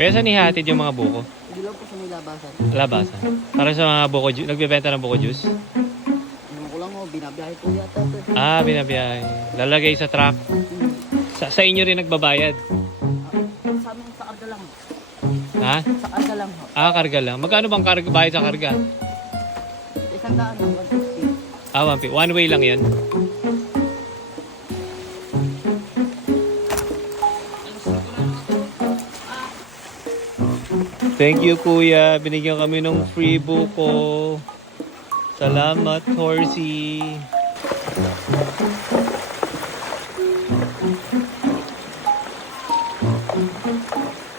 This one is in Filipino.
Kaya saan ihatid yung mga buko? Hindi lang po sa may labasan. Labasan. Para sa mga buko juice. Nagbebenta ng buko juice? Ano ko lang binabiyahe po yata. Ah, binabiyahe. Lalagay sa truck. Sa inyo rin nagbabayad? Sa amin sa karga lang. Ha? Sa karga lang ho. Ah, karga lang. Magkano bang karga, bayad sa karga? 100 lang, 150. Ah, one way lang yun. Thank you, kuya. Binigyan kami ng free buko. Salamat, Horsey.